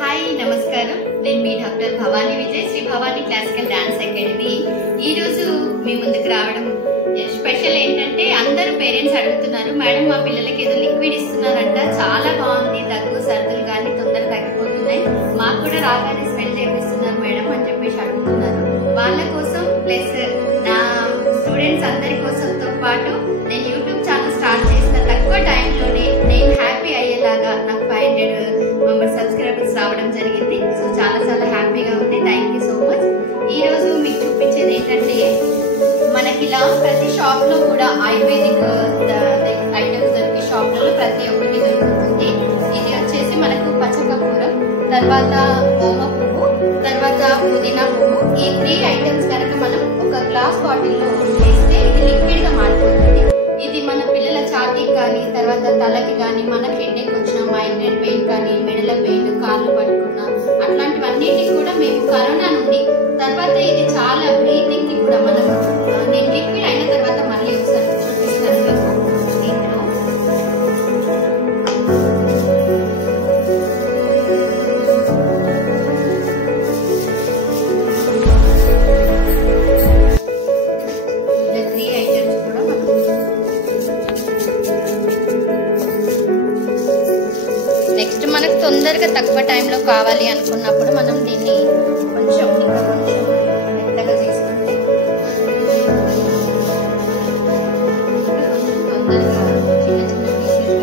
Hi నమస్కారం, నేను మీ doctor Bhavani Vijay, Sri Bhavani classical dance academy. ఈరోజు మీ ముందుకు రావడం స్పెషల్ ఏంటంటే, అందరూ పేరెంట్స్ అడుగుతున్నారు, మేడం మా పిల్లలకి ఏదో లిక్విడ్ ఇస్తున్నారంట, చాలా బాగుంది, దగ్గు సర్దులు కానీ తొందర తగ్గిపోతున్నాయి, మాకు కూడా రాగానే స్మెల్ చేపిస్తున్నారు మేడం అని చెప్పేసి అడుగుతున్నారు. వాళ్ళ కోసం ప్లస్ నా స్టూడెంట్స్ అందరి కోసంతో పాటు నేను యూట్యూబ్ ఛానల్ స్టార్ట్ చేసిన తక్కువ టైంలోనే నేను హ్యాపీ అయ్యేలాగా నాకు 500 మెంబర్స్ సబ్స్క్రైబర్స్ రావడం జరిగింది. సో చాలా చాలా హ్యాపీగా ఉంది. Thank you so much. ఈరోజు మీకు చూపించేది ఏంటంటే, మనకి ఇలా ప్రతి షాప్లో కూడా ఆయుర్వేదిక్ ఐటమ్స్ దొరికే షాప్లలో ప్రతి ఒక్కటి దొరుకుతుంది. ఇది వచ్చేసి మనకు పచ్చకర్పూరం, తర్వాత ఓమ పువ్వు, తర్వాత పుదీనా పువ్వు. ఈ 3 ఐటమ్స్ కనుక మనం ఒక గ్లాస్ బాటిల్లో వేస్తే ఇది లిక్విడ్గా మారిపోతుంది. ఇది మన పిల్లల ఛాతీకి కానీ, తర్వాత తలకి కానీ, మనకి హెడేక్ వచ్చిన మైగ్రేన్ పెయిన్ కానీ, మెడల పెయిన్, కాళ్ళు పట్టుకున్న అట్లాంటివన్నిటికి కూడా మేము కరోనా నుండి తర్వాత ఇది చాలా బ్రీతింగ్ కి కూడా మనం నేను లిక్విడ్ అయిన తర్వాత మళ్ళీ ఒకసారి చూపిస్తాను మీకు దీంట్లో. ఇలా 3 ఐటమ్స్ కూడా మనం నెక్స్ట్ మనకు తొందరగా తక్కువ టైంలో కావాలి అనుకున్నప్పుడు మనం దీన్ని కొంచెం ఇంకా కొంచెం మెత్తగా చేసుకుంటే తొందరగా చిన్న చిన్న పీసెస్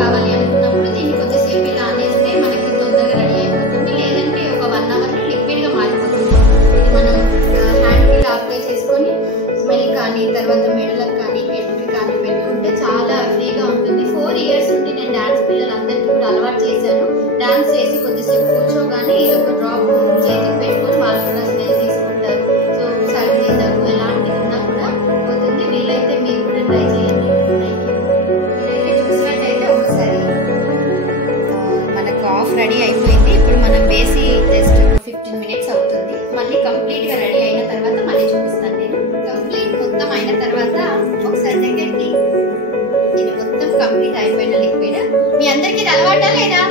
కావాలి అనుకున్నప్పుడు దీన్ని కొద్దిసేపు ఇలా అనేస్తే మనకి తొందరగా రెడీ అయిపోతుంది. లేదంటే ఒక 1 అవర్లో లిక్విడ్గా మారిపోతుంది. ఇది మనం హ్యాండ్కి ఇలా అప్లై చేసుకొని స్మెల్ కానీ, తర్వాత మెడలకు కానీ, హెడ్కి కానీ పెట్టుకుంటే చాలా ఫ్రీగా ఉంటుంది. 4 ఇయర్స్ నుండి నేను డాన్స్ పిల్లలందరికీ కూడా అలవాటు చేశాను. డాన్స్ చేసి కొద్దిసేపు కూర్చోగానే ఇది ఒక డ్రాప్ చేతికి పెట్టుకొని వాళ్ళు కూడా స్మెల్ తీసుకుంటారు. సో సర్ది దగ్గు ఎలాంటిది ఉన్నా కూడా పోతుంది. వీలైతే మీరు కూడా ట్రై చేయండి. మనకు ఆఫ్ రెడీ అయిపోయింది. ఇప్పుడు మనం వేసి జస్ట్ 15 మినిట్స్ అవుతుంది. మళ్ళీ కంప్లీట్ గా రెడీ అయిన తర్వాత మళ్ళీ చూపిస్తాను. నేను కంప్లీట్ మొత్తం అయిన తర్వాత ఒకసారి దగ్గరికి ఇది మొత్తం కంప్లీట్ అయిపోయిన లిక్విడ్ మీ అందరికి అలవాటా లేదా?